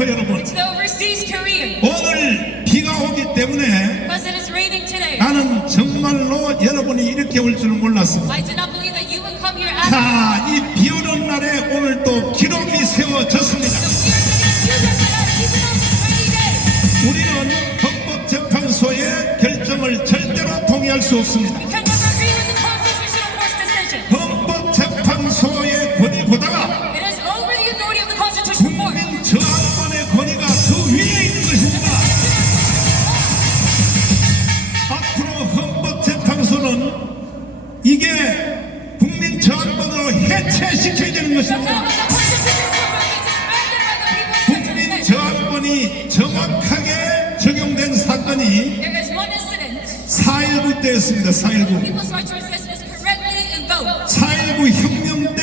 동포 여러분, to the overseas Korean, 오늘 비가 오기 때문에 because it is raining today. 나는 정말로 여러분이 이렇게 올 줄 몰랐습니다. I did not believe that you would come here as 자, 이 비 오는 날에 오늘 또 기록이 세워졌습니다. 우리는 헌법재판소의 결정을 절대로 동의할 수 없습니다. We can never agree with the Constitutional Court's decision. 헌법재판소의 권위보다가 It is over the authority of the Constitutional Court. 국민 저항권의 권위가 그 위에 있는 것입니다. 앞으로 헌법재판소는 이게 국민 저항권으로 해체시켜야 되는 Now, 것입니다. the Constitutional Court will be disbanded by the people. 국민 저항권이 정확하게 적용된 사건이 There is one incident. 4.19 때였습니다. 4.19. People's right to resist is correctly invoked. 4.19 혁명 때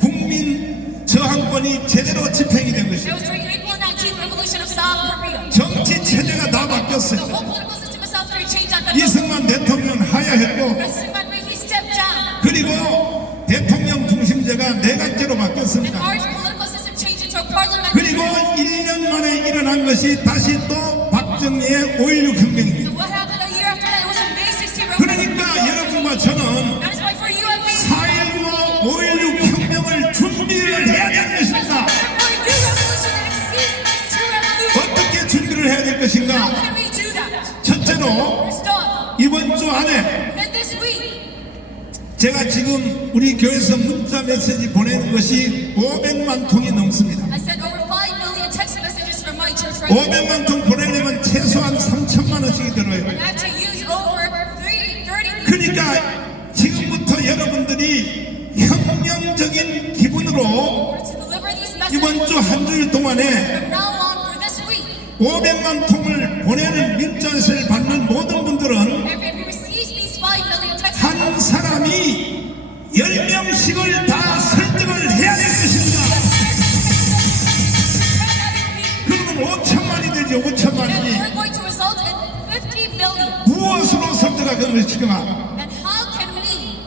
국민 저항권이 제대로 집행이 된 It 것입니다. was during the April 19th revolution of South Korea. 정치 체제가 다 The 바뀌었어요. whole political system of South Korea changed at that moment. 이승만 대통령 하야했고, President Moon Jae-in stepped down. 그리고 대통령 중심제가 내각제로 And 바뀌었습니다. our political system changed into a parliamentary. 그리고 1년 만에 일어난 것이 다시 또 박정희의 5.16 혁명입니다. So what happened a year after that? It was a May 16 revolution. 그러니까 여러분과 저는 That is why for you and me, 4.19와 5.16 혁명을 준비를 해야 되는 것입니다. for a new revolution that exceeds these two revolutions. 어떻게 준비를 해야 될 것인가? How can we do that? 첫째로 First off, 이번 주 안에 and this week, 제가 지금 우리 교회에서 문자 메시지 보내는 것이 500만 통이 넘습니다. I sent over 5 million text messages from my church right now. 500만 통 보내려면 최소한 3천만 원씩이 들어요. I have to use over 30 그러니까 지금부터 여러분들이 혁명적인 기분으로 to deliver these messages 이번 주 한 주일 동안에 from now on for this week. 500만 통을 보내는 문자를 받는 모든 분들은 Everyone who receives these 5 million text 한 messages, 사람이 10명씩을 다 설득을 해야 될 것입니다. 그러면 5천만이 되죠. 5천만이. we're going to result in 50 million. 무엇으로 설득하는 것인가? And how can we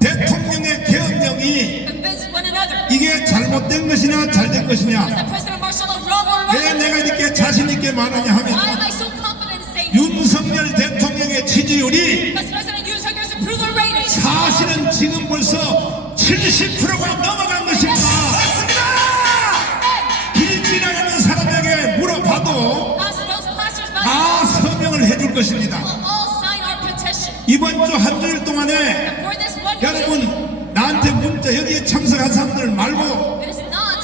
대통령의 계엄령이 convince one another 이게 잘못된 것이냐 잘된 것이냐, that President Marshall is wrong or 왜 right? 내가 이렇게 자신 있게 말하냐 Why am 하면 I so confident in saying 윤석열 대통령의 지지율이 because President Yoon Suk Yeol's approval rating 사실은 지금 벌써 70%가 넘어간 것입니다. 길 지나가는 사람에게 물어봐도 those passers-by 다 서명을 해줄 것입니다. will all sign our petition. 이번 주 한 주일 동안에 For this one week, 여러분 나한테 문자 여기에 참석한 사람들 말고 it is not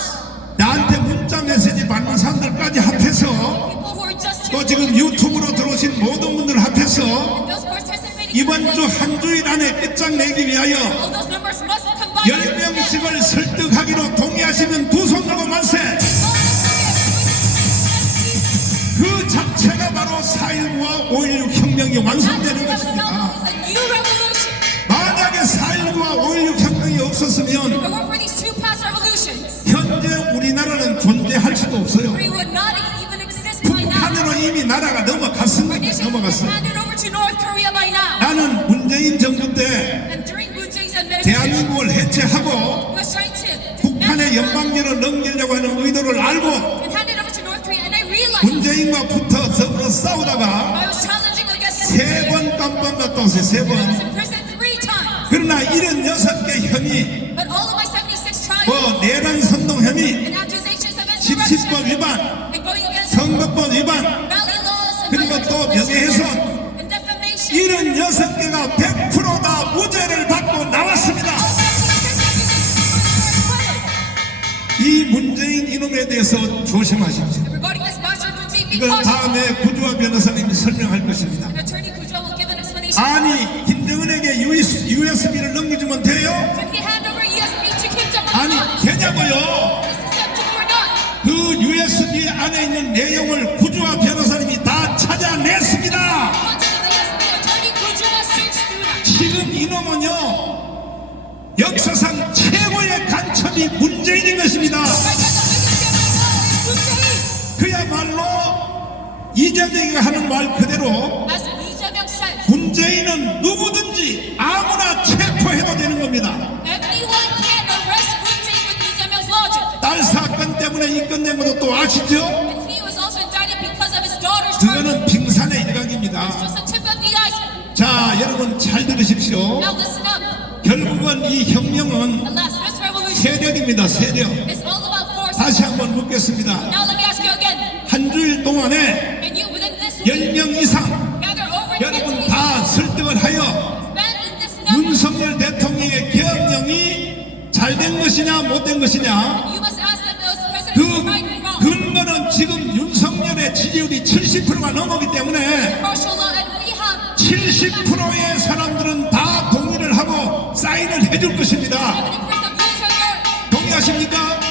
나한테 문자 메시지 받는 사람들까지 합해서 people who are just 또 here. 지금 유튜브로 들어오신 모든 분들 합해서 Those participating 이번 주 한 주일 안에 끝장내기 위하여 all those numbers must combine. 10명씩을 설득하기로 동의하시면 두 손 들고 만세. 그 자체가 바로 4.19와 5.16 혁명이 완성되는 것입니다. It's a new revolution. 만약에 4.19와 5.16 혁명이 없었으면 If it weren't for these two past revolutions, 현재 우리나라는 존재할 수도 없어요. we would not even exist by now. 북한으로 이미 나라가 Our 넘어갔습니다. nation would be 넘어갔어요. handed over to North Korea by now. 나는 문재인 정부 때 And during Moon Jae-in's administration, 대한민국을 해체하고 he was trying to 북한의 연방제로 넘기려고 하는 의도를 알고 and hand it over to North Korea. And I realized 문재인과 붙어 서로 싸우다가 I was challenging against him. 세 번 깜빵 갔다 왔어요. 세 I was 번. in prison 3 times. 그러나 76개 혐의, But all of my 76 charges 뭐 내란 선동 혐의, and accusations of 집시법 insurrection 위반, and going against 선거법 위반, rally laws and 그리고 또 명예훼손, and defamation. 76개가 100% 무죄를 받고 나왔습니다. 이 문재인 이놈에 대해서 조심하십시오. Regarding this master Moon Jae-in, be 이건 cautious. 다음에 구주화 변호사님이 설명할 것입니다. And Attorney Kujua will give an explanation. 아니 김정은에게 USB를 넘기주면 돼요? Should he hand over USB to Kim Jong-un? 아니 되냐고요? Is this acceptable or not? 그 USB 안에 있는 내용을 구주화 변호사님이 다 찾아냈습니다. Contents of the USB, Attorney Kujua searched through that. 지금 이놈은요 역사상 최고의 간첩이 문재인인 것입니다. Right now, the biggest scam of all is Moon Jae-in. 그야말로 이재명이가 하는 말 그대로 As Lee Jae-myung said, 문재인은 누구든지 아무나 체포해도 되는 겁니다. everyone can arrest Moon Jae-in with Lee Jae-myung's logic. 딸 사건 때문에 탄핵이 끝낸 것도 또 아시죠? And he was also indicted because of his daughter's charges. 그거는 빙산의 일각입니다. Just the tip of the iceberg. 자, 여러분 잘 들으십시오. Now listen up. 결국은 이 혁명은 Alas, this revolution 세력입니다. 세력. is all about force. 다시 한번 묻겠습니다. Now let me ask you again. 한 주일 동안에 And you within this week 10명 이상 gather over 10 여러분 people. 다 설득을 하여 Spend in this number. 윤석열 대통령의 계엄령이 잘된 것이냐 못된 것이냐 You must ask them those presidents 그 who are right and wrong. 근거는 지금 윤석열의 지지율이 70%가 넘어기 때문에 Martial law and we have 70%의 사람들은 다 동의를 하고 사인을 해줄 것입니다. 70% votes are yours. 동의하십니까? Everyone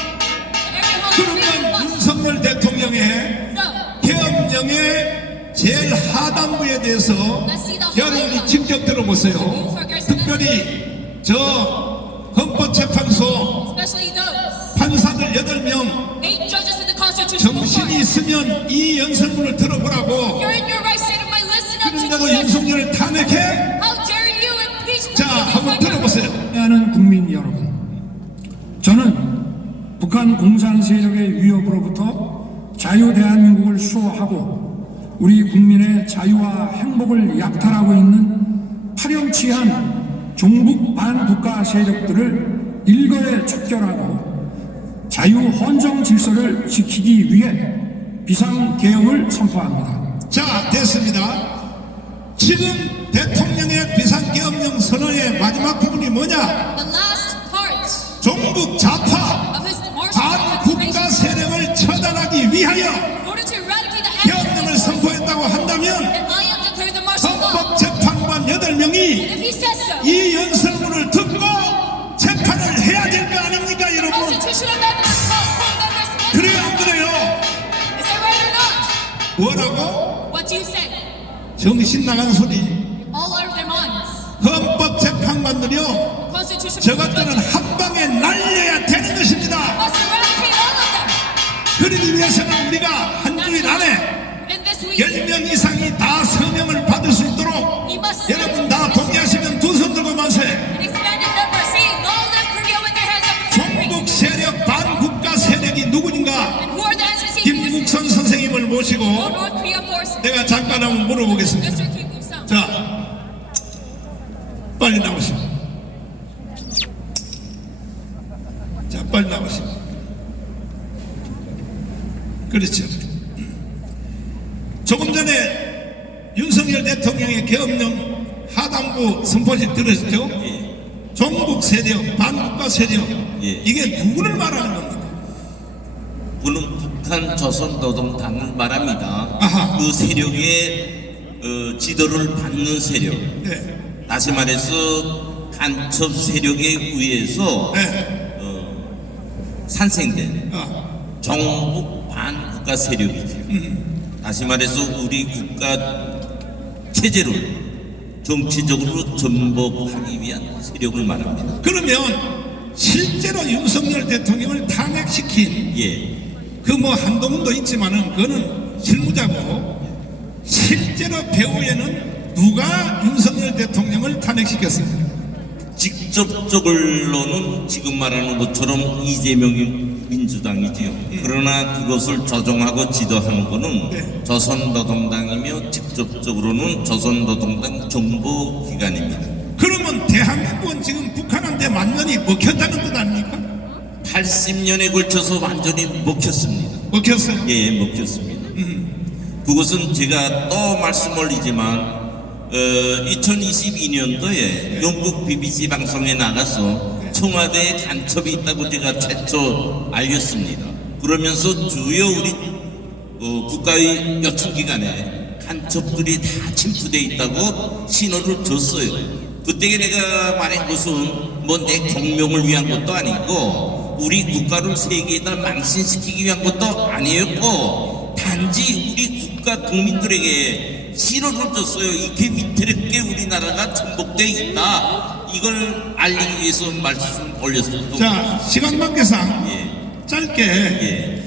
agrees with 그러면 us. 윤석열 대통령의 So, 계엄령의 제일 하단부에 대해서 여러분이 직접 들어보세요. 특별히 저 헌법재판소 especially those 판사들 8명 8 judges in the Constitutional 정신이 Court. 있으면 이 연설문을 들어보라고. You're in your right state of mind. Listen up to 그런데도 me. 윤석열을 탄핵해? How dare you impeach 자, 한번 들어보세요. 하는 국민 여러분, 저는 북한 공산 세력의 위협으로부터 자유 대한민국을 수호하고 우리 국민의 자유와 행복을 약탈하고 있는 파렴치한 종북 반국가 세력들을 일거에 척결하고 자유 헌정 질서를 지키기 위해 비상계엄을 선포합니다. 자, 됐습니다. 지금 대통령의 비상계엄령 선언의 마지막 부분이 뭐냐? The last part 종북 좌파 of his martial 반국가 law 세력을 처단하기 위하여 in order to eradicate the 계엄령을 enemies. 선포했다고 한다면 And I am declaring the martial law. 헌법재판관 8명이 And if he says so, 이 연설문을 듣고 재판을 해야 될 거 아닙니까, 여러분? Constitutional Amendment members. 그래요, 안 그래요? Is that right or not? 뭐라고? What do you say? 정신 나간 소리. All out of their minds. 헌법재판관들이요, Constitutional 저것들은 judges 한 방에 날려야 되는 것입니다. must eradicate all of them. 그러기 위해서는 우리가 한 주일 안에 In this week, 10명 이상이 다 서명을 받을 수 있도록 we must 여러분 다 동의하시면 두 손 들고 만세. an expanded number saying long live Korea with their hands up. 종북 세력 반국가 세력이 누구인가? And who are the answers he uses? 김국선 선생님을 모시고 North Korea force. 내가 잠깐 한번 물어보겠습니다. Mr. Kim Il-sung. 자, 빨리 나오시오. 자, 빨리 나오시오. 그렇죠. 조금 전에 윤석열 대통령의 계엄령 하단부 선포식 들으셨죠? 종북 세력, 반국가 세력, 예. 이게 누구를 말하는 겁니까? 그는 북한 조선노동당을 말합니다. 아하. 그 세력의 지도를 받는 세력. 네, 다시 말해서 간첩 세력에 의해서 네, 산생된 어, 종북 반국가 세력이죠. 다시 말해서 우리 국가 체제를 정치적으로 전복하기 위한 세력을 말합니다. 그러면 실제로 윤석열 대통령을 탄핵시킨 예, 그 뭐 한동훈도 있지만은 그거는 실무자고, 실제로 배후에는 누가 윤석열 대통령을 탄핵시켰습니까? 직접적으로는 지금 말하는 것처럼 이재명 민주당이지요. 그러나 그것을 조정하고 지도하는 것은 네. 조선노동당이며 직접적으로는 조선노동당 정보기관입니다. 그러면 대한민국은 지금 북한한테 완전히 먹혔다는 뜻 아닙니까? 80년에 걸쳐서 완전히 먹혔습니다. 먹혔어요. 예, 먹혔습니다. 그것은 제가 또 말씀올리지만 2022년도에 영국 BBC 방송에 나가서 청와대에 간첩이 있다고 제가 최초 알렸습니다. 그러면서 주요 우리 국가의 요청기관에 간첩들이 다 침투되어 있다고 신호를 줬어요. 그때 내가 말한 것은 뭐 내 공명을 위한 것도 아니고 우리 국가를 세계에다 망신시키기 위한 것도 아니었고 단지 우리 국가 국민들에게 신호를 줬어요. 이렇게 위태롭게 우리나라가 전복되어 있다. 이걸 알리기 위해서 말씀 올렸습니다. 자, 시간 관계상 예, 짧게 예,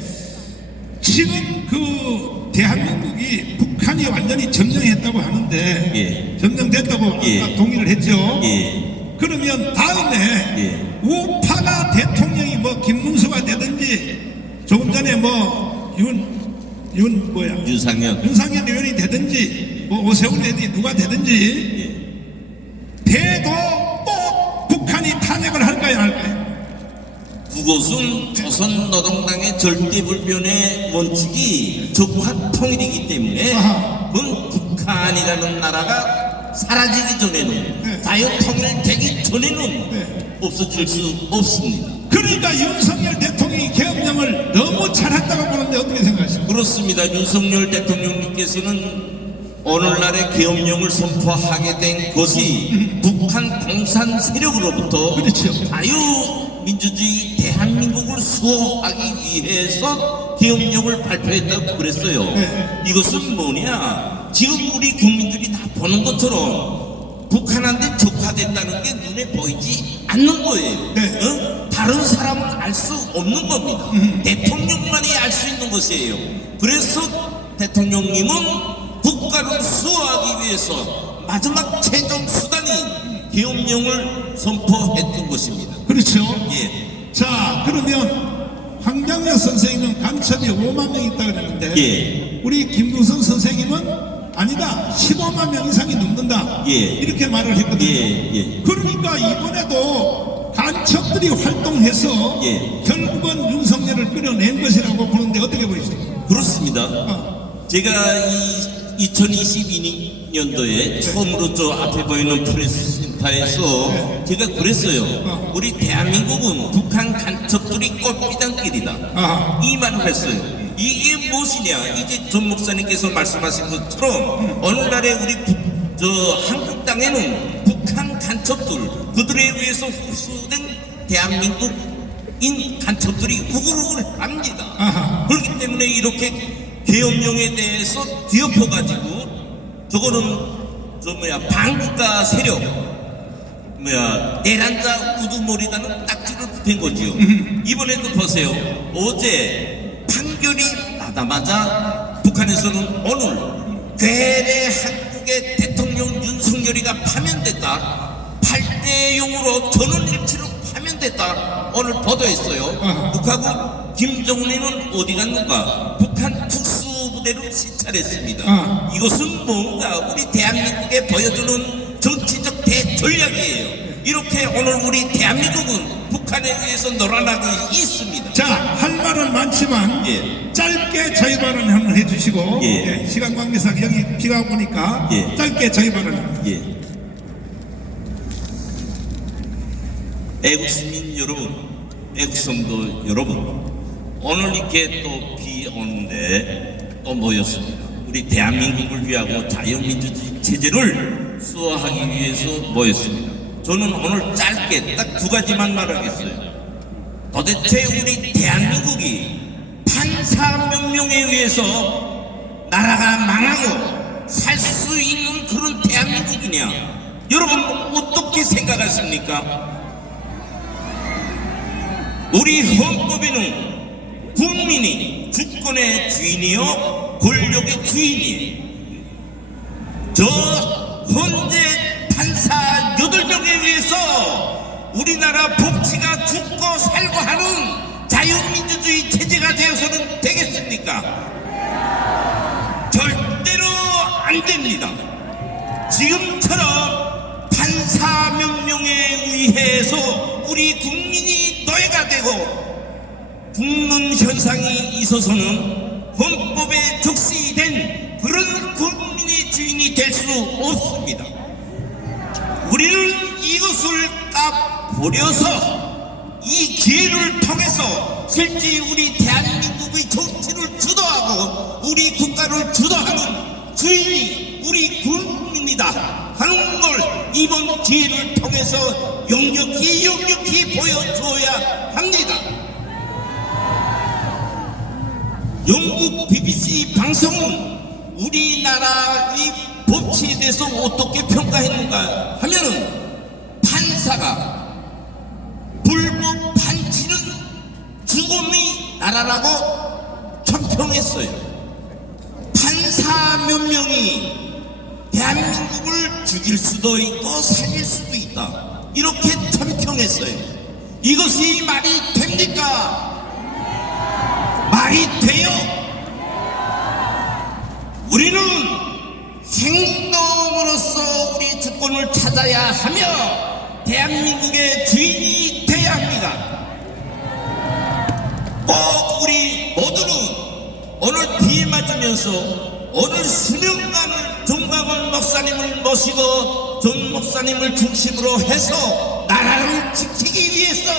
지금 그 대한민국이 북한이 완전히 점령했다고 하는데 예. 점령됐다고 예. 아까 동의를 했죠. 예. 그러면 다음에 예. 우파가 대통령이 뭐 김문수가 되든지 조금 전에 뭐 윤상현. 윤상현 의원이 되든지 뭐 오세훈 의원이 누가 되든지 돼도 또 북한이 탄핵을 할까요 안 할까요? 그것은 조선노동당의 절대불변의 원칙이 적화 통일이기 때문에 아하. 그건 북한이라는 나라가 사라지기 전에는 네. 자유통일되기 전에는 네. 없어질 수 없습니다. 그러니까 윤석열 대통령이 계엄령을 너무 잘했다고 보는데 어떻게 생각하십니까? 그렇습니다. 윤석열 대통령님께서는 오늘날의 계엄령을 선포하게 된 것이 북한 공산 세력으로부터 그렇죠. 자유민주주의 대한민국을 수호하기 위해서 계엄령을 발표했다고 그랬어요. 네. 이것은 뭐냐? 지금 우리 국민들이 다 보는 것처럼 북한한테 적화됐다는 게 눈에 보이지 않는 거예요. 네. 어? 다른 사람은 알 수 없는 겁니다. 대통령만이 알 수 있는 것이에요. 그래서 대통령님은 국가를 수호하기 위해서 마지막 최종 수단인 계엄령을 선포했던 것입니다. 그렇죠. 예. 자, 그러면 황장엽 선생님은 간첩이 5만 명 있다 그랬는데 예. 우리 김구선 선생님은 아니다 15만 명 이상이 넘는다 예. 이렇게 말을 했거든요. 예. 그러니까 이번에도 간첩들이 활동해서 예. 결국은 윤석열을 끌어낸 것이라고 보는데 어떻게 보이십니까? 그렇습니다. 어. 제가 이 2022년도에 처음으로 저 앞에 보이는 프레스 센터에서 제가 그랬어요. 우리 대한민국은 북한 간첩들이 꽃비단길이다. 아. 이 말을 했어요. 이게 무엇이냐? 이제 전 목사님께서 말씀하신 것처럼 오늘날의 우리 한국 땅에는 북한 간첩들 그들에 의해서 흡수된 대한민국인 간첩들이 우글우글합니다. 아하. 그렇기 때문에 이렇게 계엄령에 대해서 뒤엎어가지고 저거는 반국가 세력 내란자 우두머리다는 딱지를 붙인 거지요. 이번에도 보세요. 어제 판결이 나자마자 북한에서는 오늘 괴뢰 한국의 대통령 윤석열이가 파면됐다. 8대0으로 전원일치로 파면됐다. 오늘 보도했어요. 북하고 김정은이는 어디 갔는가? 북한 특수부대를 시찰했습니다. 이것은 뭔가 우리 대한민국에 보여주는 정치적 대전략이에요. 이렇게 오늘 우리 대한민국은 북한에 의해서 놀아나고 있습니다. 자, 할 말은 많지만 예. 짧게 저희 발언 한번 해주시고 예. 시간 관계상 여기 비가 오니까 예. 짧게 저희 발언. 예. 애국 시민 여러분, 애국 성도 여러분, 오늘 이렇게 또 비 오는데 또 모였습니다. 우리 대한민국을 위하고 자유민주주의 체제를 수호하기 위해서 모였습니다. 저는 오늘 짧게 딱 두 가지만 말하겠어요. 도대체 우리 대한민국이 판사명령에 의해서 나라가 망하고 살 수 있는 그런 대한민국이냐? 여러분 어떻게 생각하십니까? 우리 헌법에는 국민이 주권의 주인이요 권력의 주인이에요. 저 헌재 판사 8명에 의해서 우리나라 법치가 죽고 살고 하는 자유민주주의 체제가 되어서는 되겠습니까? 절대로 안 됩니다. 지금처럼 판사 명령에 의해서 우리 국민이 노예가 되고 죽는 현상이 있어서는 헌법에 적시된 그런 국민의 주인이 될 수 없습니다. 우리는 이것을 딱 버려서 이 기회를 통해서 실제 우리 대한민국의 정치를 주도하고 우리 국가를 주도하는 주인이 우리 국민이다 하는 걸 이번 기회를 통해서 역력히 보여줘야 합니다. 영국 BBC 방송은 우리나라의 법치에 대해서 어떻게 평가했는가 하면은 판사가 불법 판치는 죽음의 나라라고 총평했어요. 판사 몇 명이 대한민국을 죽일 수도 있고 살릴 수도 있다 이렇게 총평했어요. 이것이 말이 됩니까? 말이 돼요? 우리는 행동으로서 우리 주권을 찾아야 하며 대한민국의 주인이 돼야 합니다. 꼭 우리 모두는 오늘 비 맞으면서 오늘 수년간을 정광훈 목사님을 모시고 정 목사님을 중심으로 해서 나라를 지키기 위해서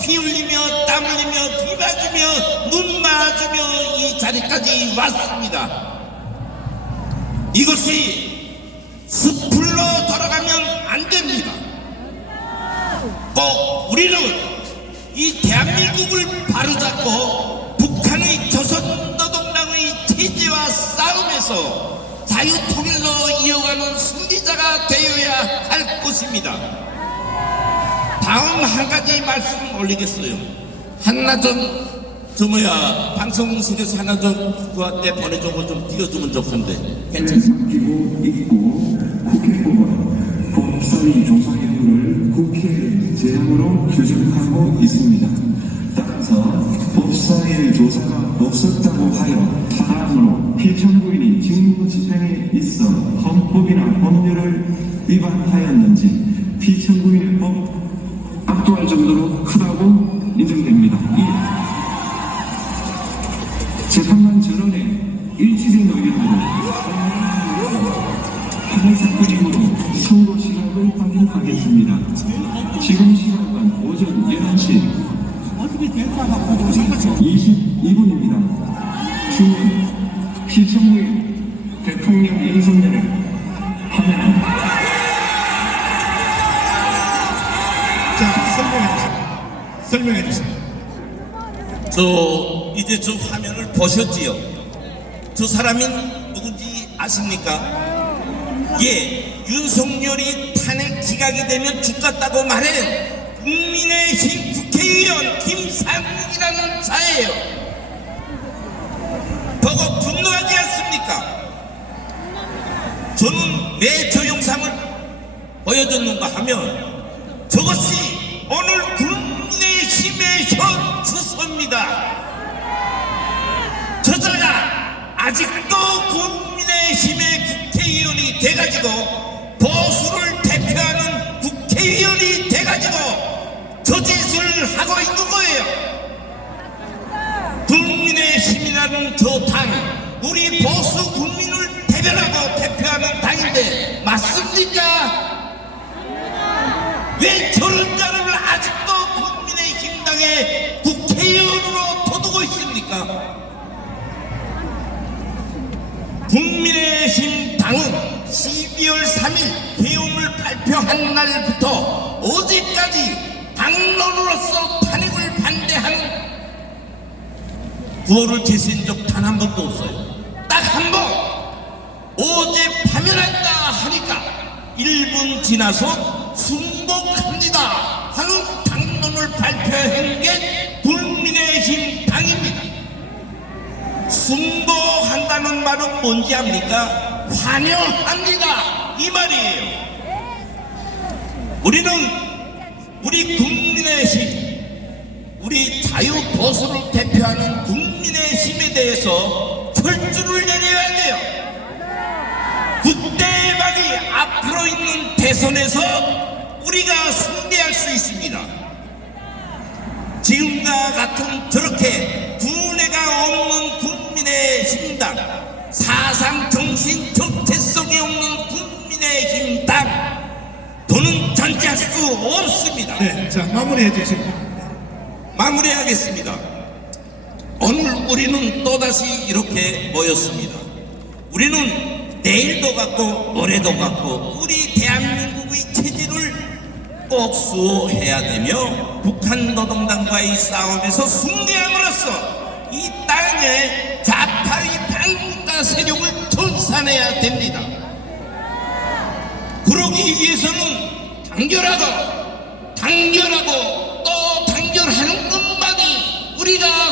피 흘리며 땀 흘리며 비 맞으며 눈 맞으며 이 자리까지 왔습니다. 이것이 숲으로 돌아가면 안 됩니다. 꼭 우리는 이 대한민국을 바로잡고 북한의 조선노동당의 체제와 싸움에서 자유통일로 이어가는 승리자가 되어야 할 것입니다. 다음 한 가지 말씀 올리겠어요. 한나전 방송실에서 하나 좀 그한테 보내주고 좀 띄워주면 좋겠는데 괜찮습니까? 기고 있고 국회법은 법사위 조사 여부를 국회 제안으로 규정하고 있습니다. 따라서 법사위 조사가 없었다고 하여 사람으로 피청구인이 직무집행에 있어 헌법이나 법률을 위반하였는지 피청구인의 법 압도할 정도로 크다고 인정됩니다. 재판관 전원의 일치된 의견으로 하나의 사건이므로 선고 시각을 확인하겠습니다. 지금 시각은 오전 11시 22분입니다. 주 피청구인 대통령 인선례를 하면 자, 설명해 주세요. 이제 저 화면을 보셨지요? 저 사람이 누군지 아십니까? 예, 윤석열이 탄핵 기각이 되면 죽겠다고 말한 국민의힘 국회의원 김상욱이라는 자예요. 보고 분노하지 않습니까? 저는 왜 저 영상을 보여줬는가 하면 저것이 오늘 국민의힘의 현 주소입니다. 저자가 아직도 국민의힘의 국회의원이 돼가지고 보수를 대표하는 국회의원이 돼가지고 저 짓을 하고 있는 거예요. 국민의힘이라는 저 당, 우리 보수 국민을 대변하고 대표하는 당인데 맞습니까? 왜 저런 자를 아직도 국민의힘 당의 국회의원으로 둬두고 있습니까? 국민의힘 당은 12월 3일 계엄을 발표한 날부터 어제까지 당론으로서 탄핵을 반대하는 구호를 제시한 적 단 한 번도 없어요. 딱 한 번 어제 파면한다 하니까 1분 지나서 순복합니다 하는 당론을 발표한 게 국민의힘 당입니다. 순복한다는 말은 뭔지 압니까? 환영합니다 이 말이에요. 우리는 우리 국민의힘, 우리 자유보수를 대표하는 국민의힘에 대해서 결주를 내려야 돼요. 그때만이 앞으로 있는 대선에서 우리가 승리할 수 있습니다. 지금과 같은 저렇게 두뇌가 없는 국민의힘당, 사상 정신 정체성이 없는 국민의힘당 더는 존재할 수 없습니다. 네, 자, 마무리해 주시고. 마무리하겠습니다. 오늘 우리는 또다시 이렇게 모였습니다. 우리는 내일도 같고 모레도 같고 우리 대한민국의 체질을 꼭 수호해야 되며 북한 노동당과의 싸움에서 승리함으로써 이 땅의 좌파의 반국가 세력을 청산해야 됩니다. 그러기 위해서는 단결하고 또 단결하는 것만이 우리가